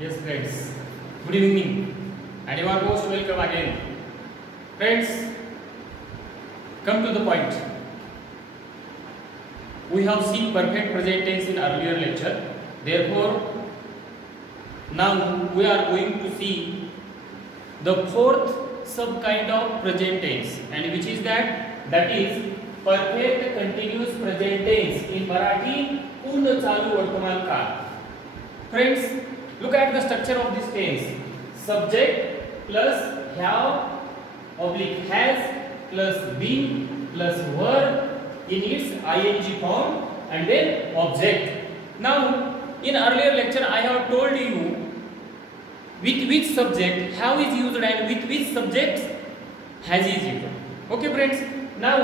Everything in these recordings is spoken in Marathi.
Yes, friends. Good evening, and you are most welcome again. Friends, come to the point. We have seen perfect present tense in earlier lecture. Therefore, now we are going to see the fourth sub kind of present tense, and which is that is perfect continuous present tense in Marathi पूर्ण चालू वर्तमान काळ. Friends, look at the structure of this tense. Subject plus have oblique has plus been plus verb in its ing form and then object. Now, in earlier lecture I have told you with which subject have is used and with which subject has is used. Okay, friends. Now,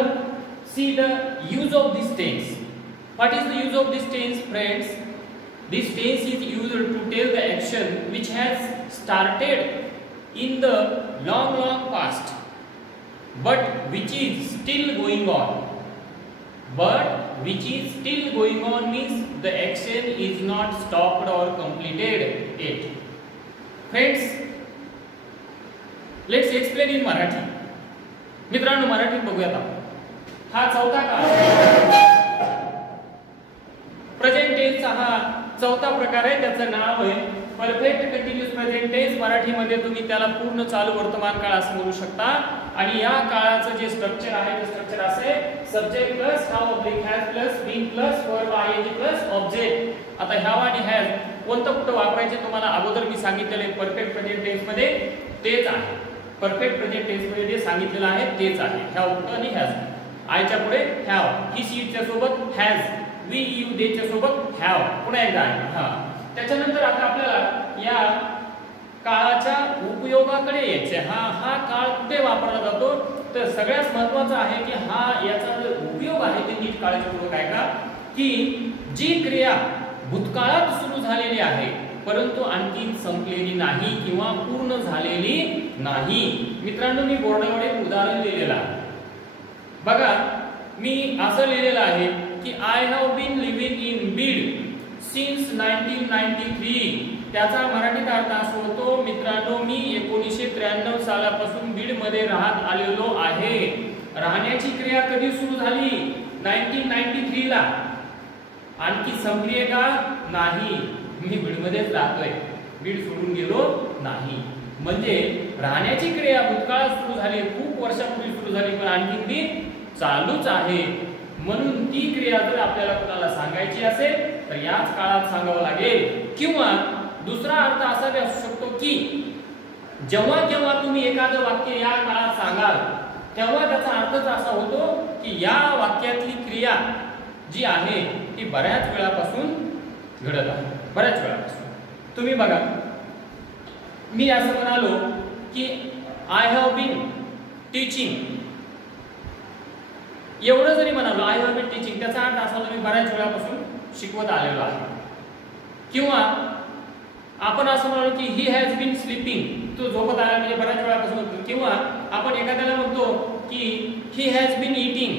see the use of this tense. What is the use of this tense, friends? This tense is used to tell the action which has started in the long past, but which is still going on. But which is still going on means the action is not stopped or completed yet. Friends, let's explain in Marathi. मित्रांनो, मराठीत बघूयात आपण. हा चौथा काळ प्रेझेंट टेन्सचा हा चौथा प्रकार आहे. त्याचं नाव आहे परफेक्ट कंटिन्यूअस प्रेझेंट टेन्स. मराठीमध्ये तुम्ही त्याला पूर्ण चालू वर्तमान काळ असं म्हणू शकता. आणि या काळाचं जे स्ट्रक्चर आहे ते स्ट्रक्चर असे subject plus have oblique has plus been plus verb I N G plus object. आता हॅव आणि हॅज कोणतं कुठं वापरायचे तुम्हाला अगोदर मी सांगितलेले परफेक्ट प्रेझेंट टेन्स मध्ये तेच आहे. परफेक्ट प्रेझेंट टेन्स मध्ये जे सांगितलेलं आहे तेच आहे. हॅव कुठं आणि हॅज. आयच्या पुढे हॅव, ही सीटच्या सोबत हॅज, वी यू दे च्या सोबत हॅव. पुन्हा एकदा आहे. हा, त्याच्यानंतर आता आपल्याला या काळाच्या उपयोगाकडे यायचे. हा काळ कुठे वापरला जातो तर सगळ्यात महत्त्वाचं आहे की हा याचा जो उपयोग आहे ते नीट काळजीपूर्वक आहे का, की जी क्रिया भूतकाळात सुरू झालेली आहे परंतु आणखी संपलेली नाही किंवा पूर्ण झालेली नाही. मित्रांनो, मी बोर्डावर एक उदाहरण लिहिलेलं आहे बघा. मी असं लिहिलेलं आहे की I have been living in Beed since 1993. त्याचा मराठीत अर्थ असा होतो, मित्रांनो, मी 1993 सालापासून बीड मध्ये राहत आलेलो आहे. राहण्याची क्रिया कधी सुरू झाली? 1993 ला. आणखी संपली आहे का? नाही. मी बीड मध्येच राहतोय, बीड सोडून गेलो नाही. म्हणजे राहण्याची क्रिया भूतकाळात सुरू झाली, खूप वर्षापूर्वी सुरू झाली, पण आणखी ती चालूच आहे. म्हणून ती क्रिया जर आपल्याला कोणाला सांगायची असेल तर याच काळात सांगावं लागेल. किंवा दुसरा अर्थ असा भी असू शकतो की जेव्हा जेव्हा तुम्ही एखादं वाक्य या काळात सांगाल तेव्हा त्याचा अर्थच असा होतो की या वाक्यातली क्रिया जी आहे ती बऱ्याच वेळापासून घडत आहे. बऱ्याच वेळापासून. तुम्ही बघा, मी असं म्हणालो की आय हॅव बीन टीचिंग. एवढं जरी म्हणालो आय हॅव बीन टीचिंग, त्याचा अर्थ असा होतो मी बऱ्याच वेळापासून शिकवत आलेलो आहे. किंवा आपण असं म्हणालो की ही हॅज बीन स्लीपिंग, तो झोपत आला म्हणजे बऱ्याच वेळापासून होतो. किंवा आपण एखाद्याला म्हणतो की ही हॅज बीन ईटिंग,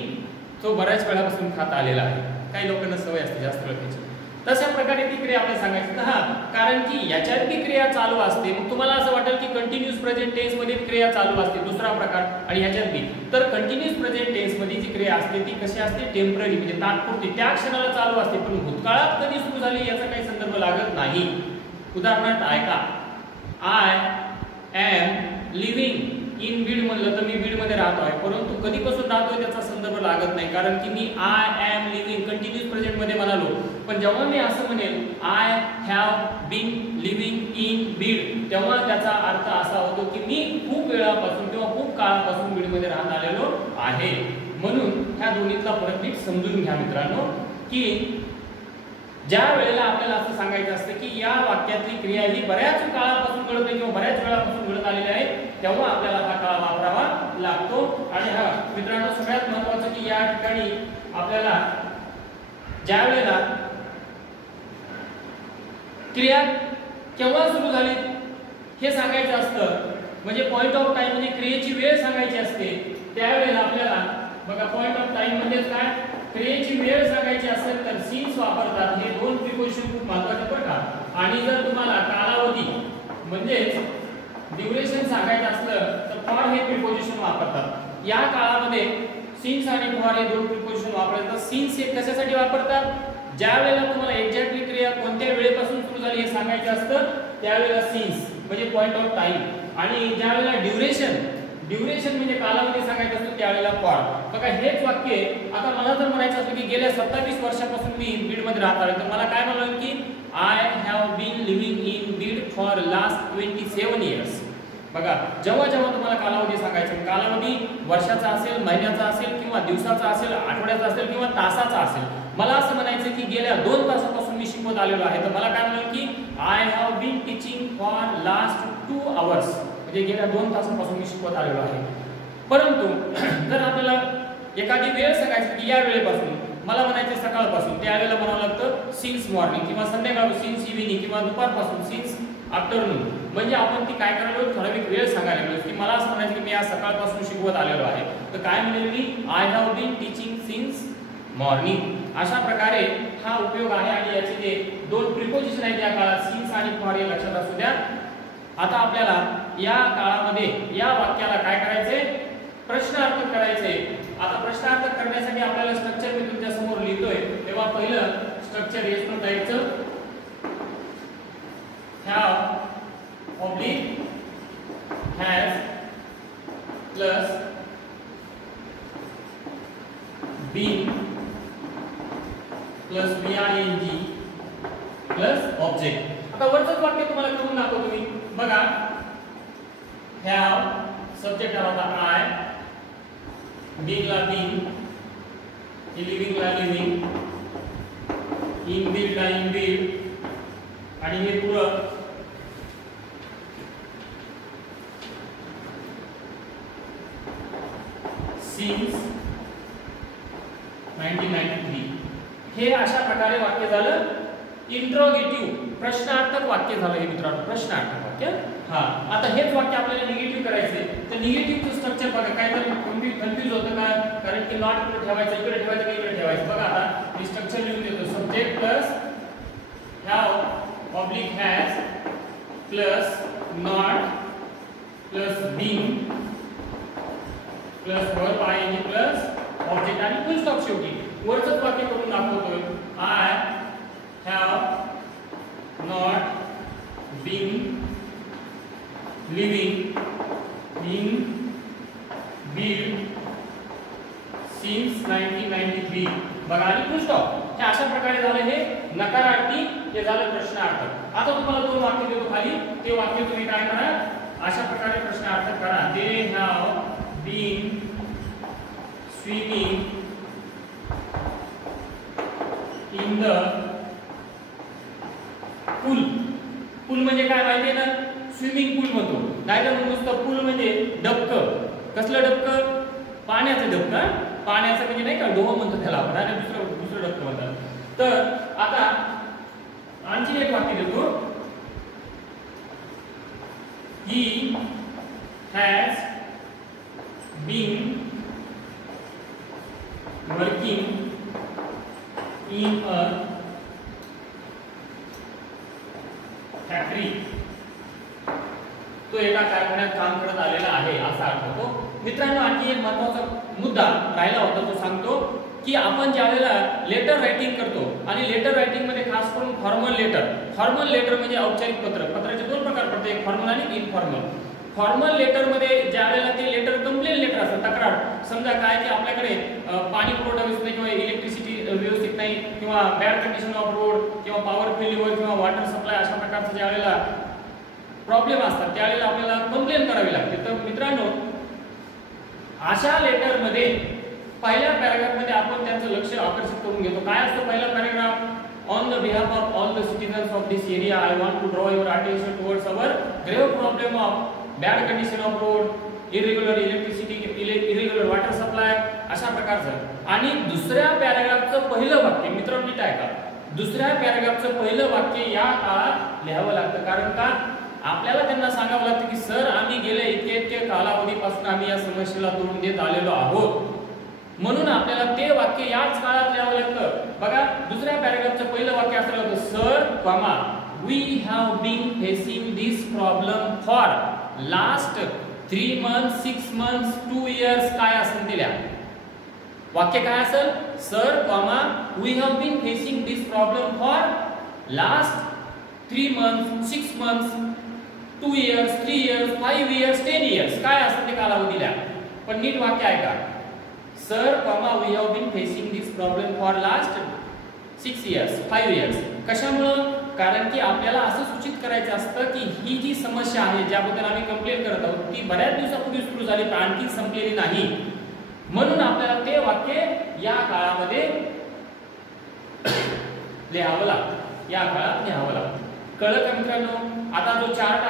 तो बऱ्याच वेळापासून खात आलेला आहे. काही लोकांना सवय असते जास्त वेळ खायची. तशा प्रकारे ती क्रिया आपल्याला सांगायची. हा, कारण की याच्यात ती क्रिया चालू असते. मग तुम्हाला असं वाटेल की कंटिन्यूअस प्रेझेंट टेन्स मध्ये क्रिया चालू असते, दुसरा प्रकार, आणि ह्याच्यात बी. तर कंटिन्यूअस प्रेझेंट टेन्स मध्ये जी क्रिया असते ती कशी असते? टेम्पररी, म्हणजे तात्पुरती, त्या क्षणाला चालू असते. पण भूतकाळात कधी सुरू झाली याचा काही संदर्भ लागत नाही. उदाहरणार्थ ऐका, I am living in Beed म्हणलं तर मी बीड मध्ये राहतोय, परंतु कधीपासून राहतोय त्याचा संदर्भ लागत नाही, कारण की मी I am living continuous present मध्ये म्हणालो. पण जेव्हा मी असं म्हणेल I have been living in Beed, तेव्हा त्याचा अर्थ असा होतो की मी खूप वेळापासून किंवा खूप काळापासून बीड मध्ये राहत आलेलो आहे. म्हणून ह्या दोन्हीतला फरक नीट समजून घ्या मित्रांनो, की ज्या वेळेला आपल्याला असं सांगायचं असतं की या वाक्यातली क्रिया ही बऱ्याच काळापासून घडते किंवा बऱ्याच वेळापासून घडत आलेली आहे, तेव्हा आपल्याला हा काळ वापरावा लागतो. आणि हा मित्रांनो, सगळ्यात महत्त्वाचं की या ठिकाणी आपल्याला ज्या वेळेला क्रिया केव्हा सुरू झाली हे सांगायचं असतं, म्हणजे पॉइंट ऑफ टाइम म्हणजे क्रियेची वेळ सांगायची असते, त्यावेळेला आपल्याला बघा पॉइंट ऑफ टाइम म्हणजे काय? क्रियेची वेळ सांगायची असेल तर सिन्स वापरतात. हे दोन प्रिपोजिशन खूप महत्त्वाचे बरं का. आणि जर तुम्हाला कालावधी म्हणजेच ड्युरेशन सांगायचं असलं तर फॉर हे प्रिपोजिशन वापरतात. या काळामध्ये सिन्स आणि फॉर हे दोन प्रिपोजिशन वापरतात. सिन्स हे कशासाठी वापरतात? ज्या वेळेला तुम्हाला एक्झॅक्टली क्रिया कोणत्या वेळेपासून सुरू झाली हे सांगायचं असतं त्यावेळेला सिन्स म्हणजे पॉइंट ऑफ टाइम. आणि ज्या वेळेला ड्युरेशन म्हणजे कालावधी सांगायचं असतो त्यावेळेला फॉर. बघा हेच वाक्य आता मला जर म्हणायचं असलं की गेल्या 27 वर्षापासून मी बीडमध्ये राहत आहे तर मला काय म्हणाल की I have been living in Beed for last 27 years. बघा जेव्हा जेव्हा तुम्हाला कालावधी सांगायचा कालावधी वर्षाचा असेल, महिन्याचा असेल किंवा दिवसाचा असेल, आठवड्याचा असेल किंवा तासाचा असेल, मला असं म्हणायचं की गेल्या 2 तासापासून मी शिकवत आलेलो आहे तर मला काय म्हणाल की I have been teaching for last 2 hours म्हणजे गेल्या 2 तासापासून मी शिकवत आलेलो आहे. परंतु जर आपल्याला एखादी वेळ सांगायची की या वेळेपासून मला म्हणायचं सकाळपासून त्यावेळेला म्हणावं लागतं सिन्स मॉर्निंग किंवा संध्याकाळ सिन्स इव्हिनिंग किंवा दुपारपासून सिन्स आफ्टरनून. म्हणजे आपण ती काय करायला ठराविक वेळ सांगायला लागलो की मला असं म्हणायचं की मी आज सकाळपासून शिकवत आलेलो आहे तर काय म्हणेल मी I have been teaching since morning. अशा प्रकारे हा उपयोग आहे. आणि याचे जे दोन प्रिपोजिशन आहेत या काळात सिन्स आणि फॉर हे लक्षात असू द्या. आता आपल्याला या काळामध्ये या वाक्याला काय करायचंय? प्रश्नार्थ करायचे. आता प्रश्नार्थ करण्यासाठी आपल्याला स्ट्रक्चर मी तुमच्या समोर लिहितोय तेव्हा पहिलं स्ट्रक्चर येस न द्यायचं have oblique has plus been plus BING plus object. आता वरचं वाक्य तुम्हाला करून दाखवतो मी. बघा हॅव सब्जेक्ट होता आय, बीन ला बीन, लिव्हिंग ला लिव्हिंग, इन बीड ला इन बीड आणि हे पूरक सिन्स 1993. हे अशा प्रकारे वाक्य झालं इंट्रोगेटिव्ह प्रश्नार्थक वाक्य झालं हे मित्रांनो प्रश्नार्थक वाक्य. हा आता हेच वाक्य आपल्याला निगेटिव्ह करायचे तर निगेटिव्हचं स्ट्रक्चर बघा काय तर कन्फ्यूज होतं का कारण की नॉट इकडे ठेवायचं इकडे ठेवायचं की इकडे ठेवायचं. बघा आता मी स्ट्रक्चर लिहून देतो subject plus have oblique has plus not plus been plus verb ING plus object आणि फुल स्टॉप शेवटी. वरचं वाक्य करून दाखवतोय I have not been living in Beed since 1993. बघा आणि फुल स्टॉप. हे अशा प्रकारे झालं हे नकारार्थी हे झालं प्रश्नार्थक. आता तुम्हाला दोन वाक्य देतो खाली ते वाक्य तुम्ही काय करा अशा प्रकारे प्रश्नार्थक करा. They have been swimming in the pool. Pool म्हणजे काय माहिती आहे ना स्विमिंग पूल म्हणतो नाहीतर नुसतं पूल म्हणजे डबकं. कसलं डबकं? पाण्याचं डबकं. पाण्याचं म्हणजे नाही का डोह म्हणतो त्याला आपण आणि दुसरं डबकं म्हणतात. तर आता आणखी एक वाक्य देतो he has been working in a factory. तो एका कारखान्यात काम करत आलेला आहे असा अर्थ होतो. मित्रांनो आणखी एक महत्त्वाचा मुद्दा राहिला होता तो सांगतो की आपण ज्यावेळेला लेटर रायटिंग करतो आणि लेटर रायटिंग मध्ये खास करून फॉर्मल लेटर. फॉर्मल लेटर म्हणजे औपचारिक पत्र. पत्राचे दोन प्रकार पडतात एक फॉर्मल आणि इनफॉर्मल. फॉर्मल लेटर मध्ये ज्यावेळेला ते लेटर कंप्लेंट लेटर असतं तक्रार समजा काय की आपल्याकडे पाणी पुरवठा व्यवस्थित नाही किंवा इलेक्ट्रिसिटी व्यवस्थित नाही किंवा बॅड कंडिशन ऑफ रोड किंवा पॉवर फेल्युअर किंवा वॉटर सप्लाय अशा प्रकारचं ज्यावेळेला प्रॉब्लेम असतात त्यावेळेला आपल्याला कंप्लेंट करावी लागते. तर मित्रांनो अशा लेटर मध्ये पहिल्या पॅराग्राफ मध्ये आपण त्यांचं लक्ष आकर्षित करून घेतो. काय असतं पहिला paragraph? On the behalf of all the citizens of this area, I want to draw your attention towards our grave problem of bad condition of road, irregular electricity, irregular water supply अशा प्रकारचं. आणि दुसऱ्या पॅराग्राफचं पहिलं वाक्य मित्रांनो नीट ऐका. दुसऱ्या पॅराग्राफचं पहिलं वाक्य या काळात लिहावं लागतं. कारण का आपल्याला त्यांना सांगावं लागतं की सर आम्ही गेल्या इतके कालावधीपासून आम्ही या समस्येला तोंड देत आलेलो आहोत. म्हणून आपल्याला ते वाक्य याच काळात लिहावं लागतं. बघा दुसऱ्या पॅराग्राफचं पहिलं वाक्य असं होतं, sir comma we have been facing this problem for last 3 months 6 months 2 years काय असेल दिल्या. वाक्य काय असेल, sir comma we have been facing this problem for last 3 months 6 months 2 years 3 years 5 years 10 years काय असेल ते कालावधी दिल्या. पण नीट वाक्य आहे का, sir comma we have been facing this problem for last 6 years 5 years. कशामुळं, कारण की आपल्याला असं सूचित करायचं असतं की ही जी समस्या आहे ज्याबद्दल आम्ही कंप्लेंट करत आहोत ती बऱ्याच दिवसापूर्वी सुरू झाली पण आणखी संपलेली नाही. म्हणून आपल्याला ते वाक्य या काळामध्ये लिहावं लागतं, या काळात लिहावं लागतं. कळलं का मित्रांनो. आता जो चार्ट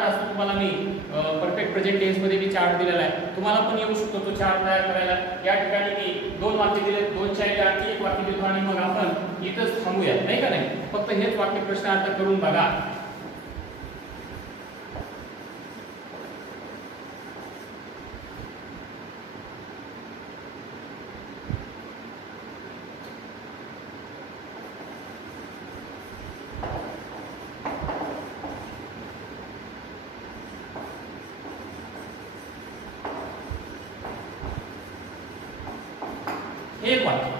असतो तुम्हाला मी परफेक्ट प्रेझेंट टेन्स मध्ये मी चार्ट दिलेला आहे, तुम्हाला पण येऊ शकतो तो चार्ट तयार करायला. या ठिकाणी मी 2 वाक्य दिले, 2च्या ऐवजी 1 वाक्य देतो आणि मग आपण इथंच थांबूया, नाही का नाही. फक्त हेच वाक्य प्रश्नार्थ करून बघा. एक वाक्य,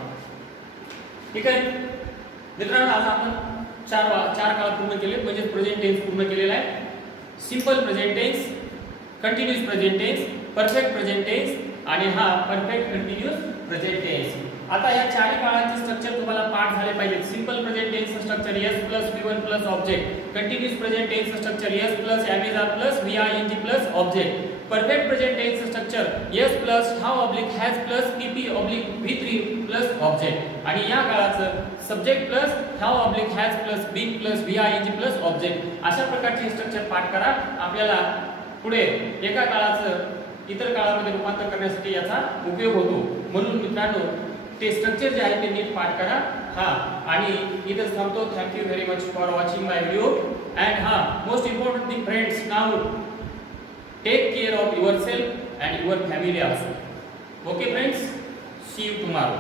ठीक आहे मित्रांनो. आज आपण चार काळ पूर्ण केले, म्हणजे प्रेझेंट टेन्स पूर्ण केलेला आहे. Simple present tense, continuous present tense, perfect present tense आणि हा परफेक्ट कंटिन्यूअस प्रेझेंट टेन्स. आता या चारही काळांचे स्ट्रक्चर तुम्हाला पाठ झाले पाहिजे. Simple present tense structure s + v1 + object. Continuous present tense structure s + am is are + ving + object. Perfect present tense structure s + have / has + pp / v3 + object. आणि या काळाचं subject + have / has + been + ving + object. अशा प्रकारचे स्ट्रक्चर पाठ करा. आपल्याला पुढे एका काळाचं इतर काळामध्ये रूपांतर करण्यासाठी याचा उपयोग होतो. म्हणून मित्रांनो ते स्ट्रक्चर जे आहे ते नीट पाठ करा. हा आणि इथेच थांबतो. Thank you very much for watching my video. And हा most important thing friends, now take care of yourself and your family also. Okay friends, see you tomorrow.